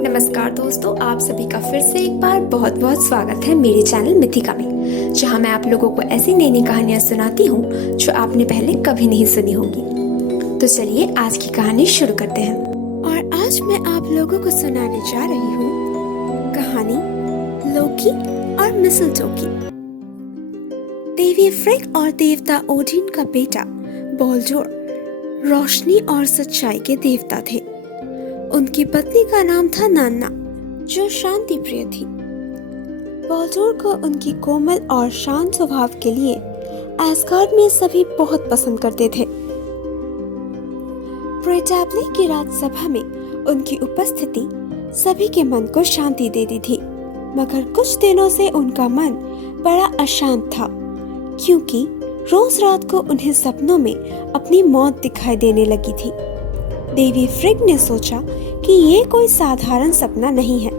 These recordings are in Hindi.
नमस्कार दोस्तों, आप सभी का फिर से एक बार बहुत बहुत स्वागत है मेरे चैनल मिथिका में, जहां मैं आप लोगों को ऐसी नई नई कहानियां सुनाती हूं जो आपने पहले कभी नहीं सुनी होंगी। तो चलिए आज की कहानी शुरू करते हैं। और आज मैं आप लोगों को सुनाने जा रही हूँ कहानी लोकी और मिस्टलटो की। देवी फ्रिग और देवता ओडिन का बेटा बॉल्डोर रोशनी और सच्चाई के देवता थे। उनकी पत्नी का नाम था नान्ना, जो शांति प्रिय थी। बॉल्डोर को उनकी कोमल और शांत स्वभाव के लिए एस्गार्ड में सभी बहुत पसंद करते थे। प्रेटाब्ले की राजसभा में उनकी उपस्थिति सभी के मन को शांति देती थी, मगर कुछ दिनों से उनका मन बड़ा अशांत था, क्योंकि रोज रात को उन्हें सपनों में अपनी मौत दिखाई देने लगी थी। देवी फ्रिग ने सोचा कि ये कोई साधारण सपना नहीं है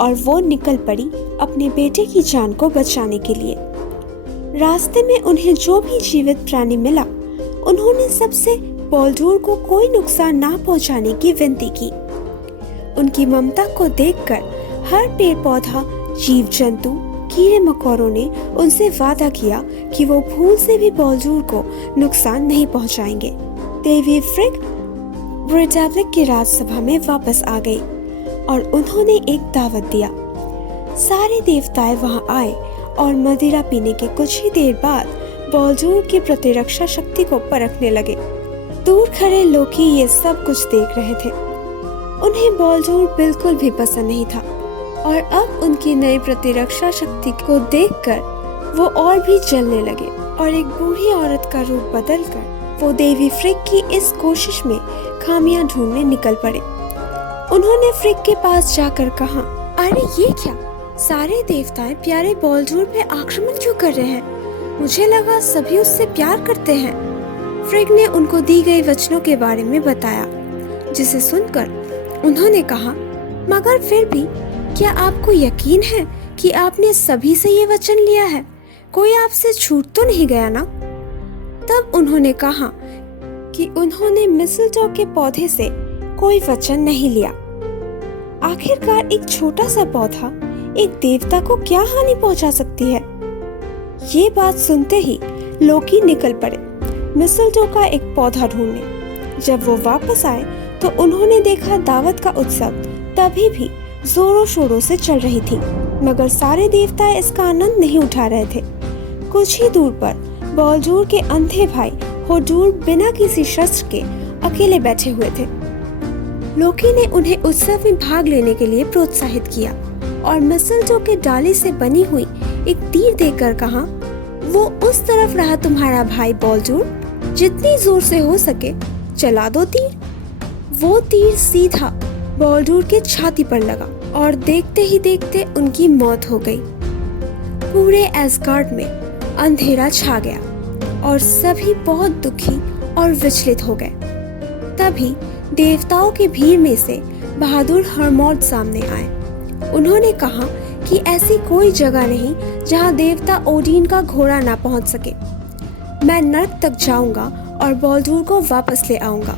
और वो निकल पड़ी अपने बेटे की जान को बचाने के लिए। रास्ते में उन्हें जो भी जीवित प्राणी मिला, उन्होंने सबसे बॉल्डोर को कोई नुकसान ना पहुंचाने की विनती की। उनकी ममता को देखकर हर पेड़ पौधा, जीव जंतु, कीड़े मकोड़ों ने उनसे वादा किया कि वो भूल से भी बॉल्डोर को नुकसान नहीं पहुंचाएंगे। देवी फ्रिग प्रेटाब्ले की राजसभा में वापस आ गई और उन्होंने एक दावत दिया। सारे देवताएं वहां आए और मदिरा पीने के कुछ ही देर बाद बॉल्डोर की प्रतिरक्षा शक्ति को परखने लगे। दूर खड़े लोकी ये सब कुछ देख रहे थे। उन्हें बॉल्डोर बिल्कुल भी पसंद नहीं था और अब उनकी नई प्रतिरक्षा शक्ति को देखकर वो और भी जलने लगे और एक बूढ़ी औरत का रूप बदलकर वो देवी फ्रिग की इस कोशिश में खामियां ढूंढने निकल पड़े। उन्होंने फ्रिग के पास जाकर कहा, अरे ये क्या, सारे देवताएं प्यारे बॉल्डोर पे आक्रमण क्यों कर रहे हैं? मुझे लगा सभी उससे प्यार करते हैं। फ्रिग ने उनको दी गई वचनों के बारे में बताया, जिसे सुनकर उन्होंने कहा, मगर फिर भी क्या आपको यकीन है कि आपने सभी से ये वचन लिया है? कोई आपसे छूट तो नहीं गया ना? तब उन्होंने कहा कि उन्होंने मिस्टलटो के पौधे से कोई वचन नहीं लिया। आखिरकार एक छोटा सा पौधा एक देवता को क्या हानि पहुंचा सकती है? ये बात सुनते ही लोकी निकल पड़े मिस्टलटो का एक पौधा ढूंढने। जब वो वापस आए तो उन्होंने देखा दावत का उत्सव तभी भी जोरों शोरों से चल रही थी, मगर सारे देवता इसका आनंद नहीं उठा रहे थे। कुछ ही दूर पर बॉल्डोर के अंधे भाई होडूर बिना किसी शस्त्र के अकेले बैठे हुए थे। लोकी ने उन्हें उत्सव में भाग लेने के लिए प्रोत्साहित किया और मिस्टलटो के डाली से बनी हुई एक तीर देकर कहा, वो उस तरफ रहा तुम्हारा भाई बॉल्डोर, जितनी जोर से हो सके चला दो तीर। वो तीर सीधा बॉल्डोर के छाती पर लगा और देखते ही देखते उनकी मौत हो गई। पूरे एस्गार्ड में अंधेरा छा गया और सभी बहुत दुखी और विचलित हो गए। तभी देवताओं की भीड़ में से बहादुर हरमोड सामने आए। उन्होंने कहा कि ऐसी कोई जगह नहीं जहां देवता ओडिन का घोड़ा ना पहुंच सके। मैं नर्क तक जाऊंगा और बॉल्डोर को वापस ले आऊंगा।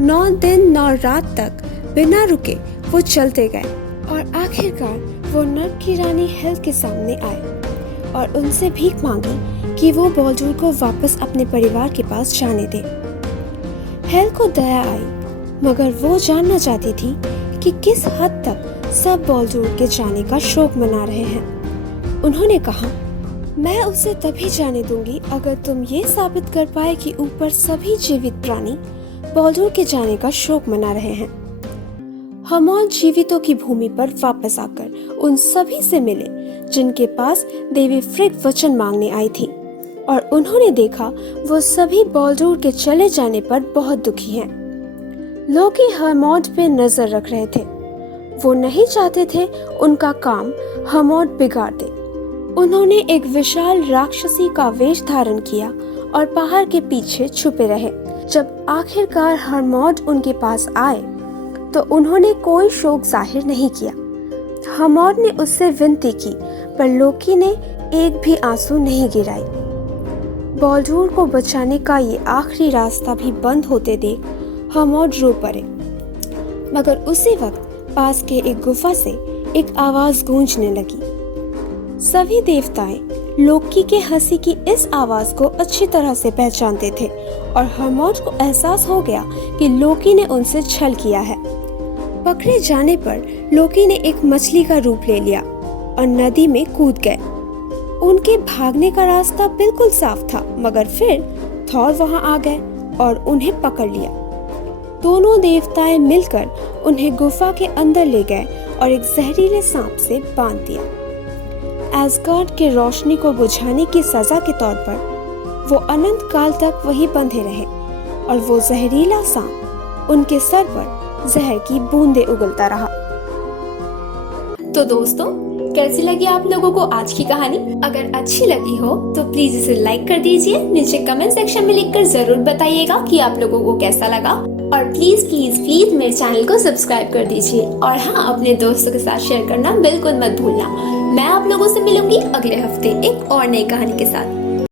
9 दिन 9 रात तक बिना रुके वो चलते गए और आखिरकार वो नर्क की रानी हेल के सामने आए और उनसे भीख मांगी कि वो बॉल्डोर को वापस अपने परिवार के पास जाने दे। हेल को दया आई, मगर वो जानना चाहती थी कि किस हद तक सब बॉल्डोर के जाने का शोक मना रहे हैं। उन्होंने कहा, मैं उसे तभी जाने दूंगी अगर तुम ये साबित कर पाए कि ऊपर सभी जीवित प्राणी बॉल्डोर के जाने का शोक मना रहे हैं। हरमोड जीवितों की भूमि पर वापस आकर उन सभी से मिले जिनके पास देवी फ्रिग वचन मांगने आई थी, और उन्होंने देखा वो सभी बॉल्डोर के चले जाने पर बहुत दुखी हैं। लोकी हरमोड पे नजर रख रहे थे। वो नहीं चाहते थे उनका काम हरमोड बिगाड़ दे। उन्होंने एक विशाल राक्षसी का वेश धारण किया और पहाड़ के पीछे छुपे रहे। जब आखिरकार हरमोड उनके पास आए तो उन्होंने कोई शोक जाहिर नहीं किया। हरमोड ने उससे विनती की, पर लोकी ने एक भी आंसू नहीं गिराई। बॉल्डोर को बचाने का ये आखिरी रास्ता भी बंद होते देख हरमोड रो पड़े। मगर उसी वक्त पास के एक गुफा से एक आवाज गूंजने लगी। सभी देवताएं लोकी के हंसी की इस आवाज को अच्छी तरह से पहचानते थे और हर्मोज को एहसास हो गया कि लोकी ने उनसे छल किया है। पकड़े जाने पर लोकी ने एक मछली का रूप ले लिया और नदी में कूद गए। उनके भागने का रास्ता बिल्कुल साफ था, मगर फिर थॉर वहां आ गए और उन्हें पकड़ लिया। दोनों देवताएं मिलकर उन्हें गुफा के अंदर ले गए और एक जहरीले सांप से बांध दिया। एसगार्ड के रोशनी को बुझाने की सजा के तौर पर वो अनंत काल तक वहीं बंधे रहे और वो जहरीला सांप उनके सर पर जहर की बूंदें उगलता रहा। तो दोस्तों, कैसी लगी आप लोगों को आज की कहानी? अगर अच्छी लगी हो तो प्लीज इसे लाइक कर दीजिए। नीचे कमेंट सेक्शन में लिखकर जरूर बताइएगा कि आप लोगों को कैसा लगा। और प्लीज प्लीज प्लीज मेरे चैनल को सब्सक्राइब कर दीजिए। और हाँ, अपने दोस्तों के साथ शेयर करना बिल्कुल मत भूलना। मैं आप लोगों से मिलूंगी अगले हफ्ते एक और नई कहानी के साथ।